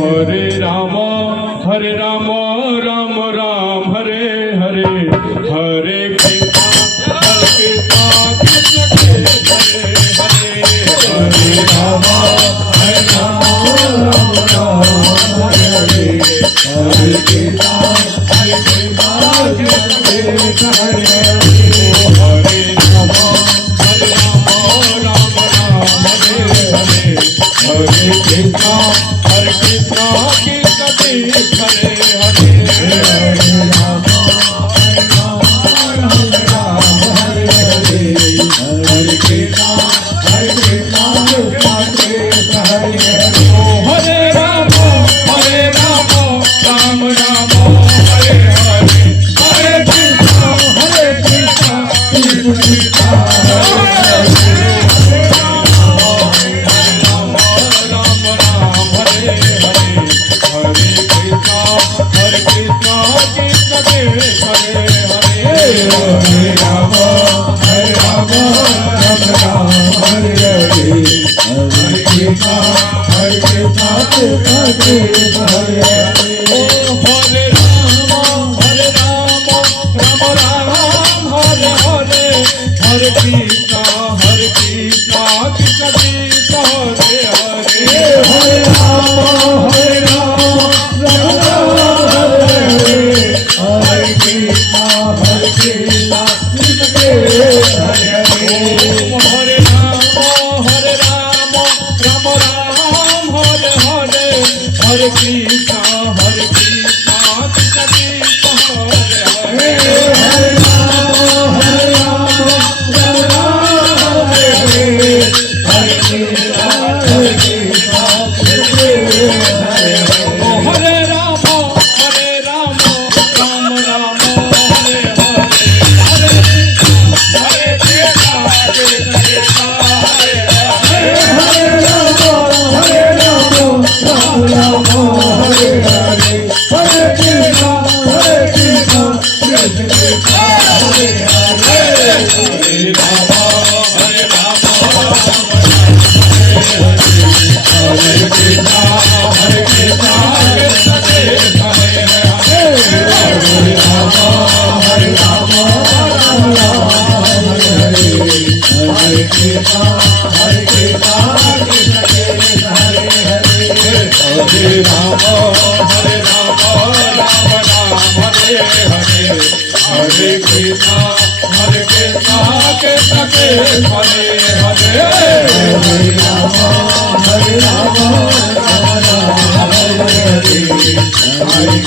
Hare Ram Ram Ram Hare Hare Hare Krishna Krishna Krishna Hare Hare Ram Ram Hare Hare Hare Krishna Krishna Krishna Hare Hare Hare Ram Ram Hare Hare Hare Krishna Krishna Krishna Hare Hare Hare Ram Ram Hare Hare Hare Krishna Krishna Krishna Hare Hare Hare Ram Ram Hare Hare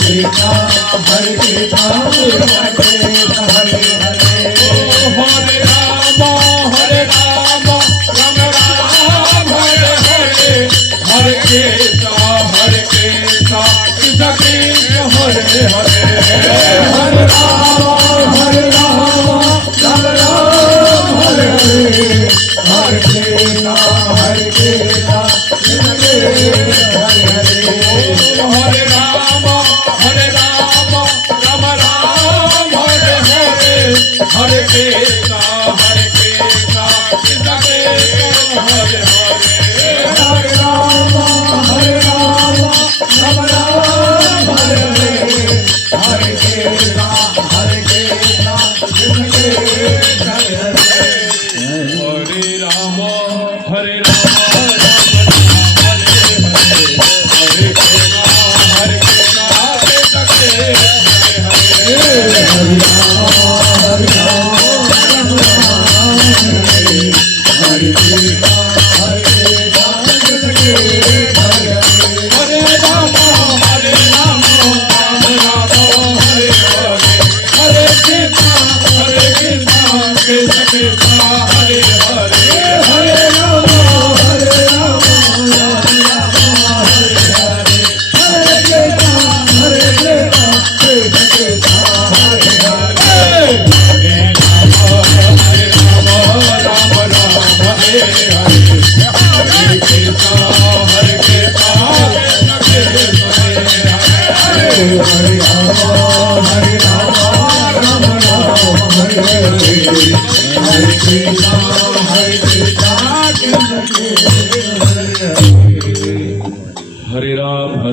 Hare Krishna Krishna Krishna Hare Hare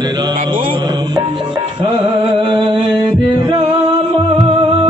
Hare Ram Babu Hare